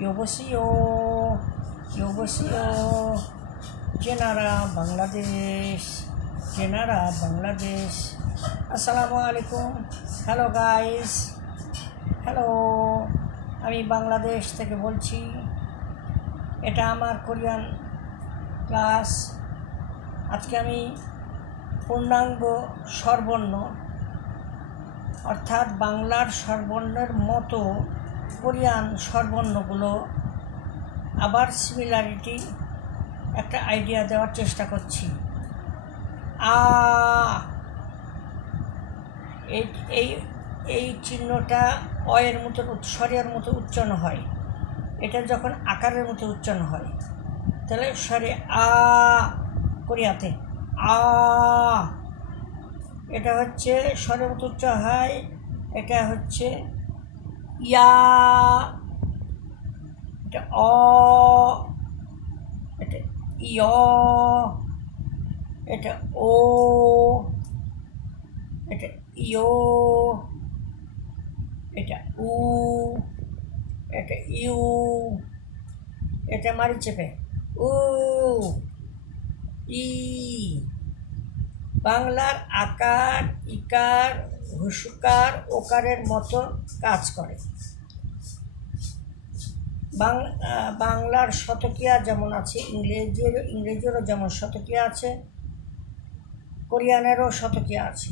Yobosio, Yobosio, Jenara, Bangladesh, Jenara, Bangladesh. Assalamualaikum. Hello guys. Hello. আমি বাংলাদেশ থেকে বলছি। এটা আমার কোরিয়ান ক্লাস। আজকে আমি পূর্ণাঙ্গ স্বরবর্ণ অর্থাৎ বাংলার স্বরবর্ণের মতো কোরিয়ান স্বরবর্ণগুলো আবার সিমিলারিটি একটা আইডিয়া দেওয়ার চেষ্টা করছি। এই চিহ্নটা অয়ের মতো স্বরের মতো উচ্চারণ হয়। এটা যখন আকারের মতো উচ্চারণ হয় তাহলে স্বরে কোরিয়াতে এটা হচ্ছে স্বরের মতো উচ্চারণ হয়। এটা হচ্ছে ইয়া, এটা এটা ইয়, এটা ও, এটা ইয়ো, এটা উ, এটা ইউ, এটা মারি চেপে উ, ই। বাংলার আকার, ইকার, হুসুকার, ওকারের মতো কাজ করে। বাংলার শতকিয়া যেমন আছে, ইংরেজিরও যেমন শতকিয়া আছে, কোরিয়ানেরও শতকিয়া আছে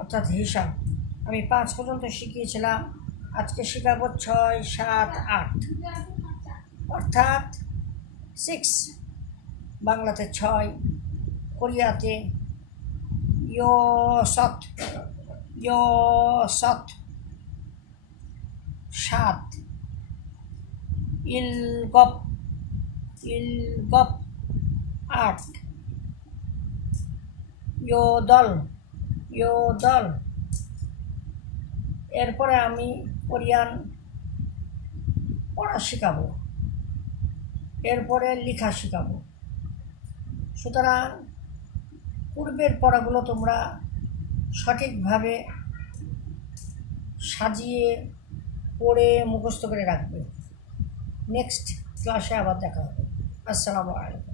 অর্থাৎ হিসাব। আমি 5 পর্যন্ত শিখিয়েছিলাম, আজকে শেখাবো 6, 7, 8 অর্থাৎ 6। বাংলাতে 6, কোরিয়াতে ইয়সত, 7, ইলগপ, 8, ইয়োদল। এরপরে আমি কোরিয়ান পড়া শেখাবো, এরপরে লেখা শেখাবো। সুতরাং পূর্বের পড়াগুলো তোমরা সঠিকভাবে সাজিয়ে পড়ে মুখস্থ করে রাখবে। নেক্সট ক্লাসে আবার দেখা হবে। আসসালামু আলাইকুম।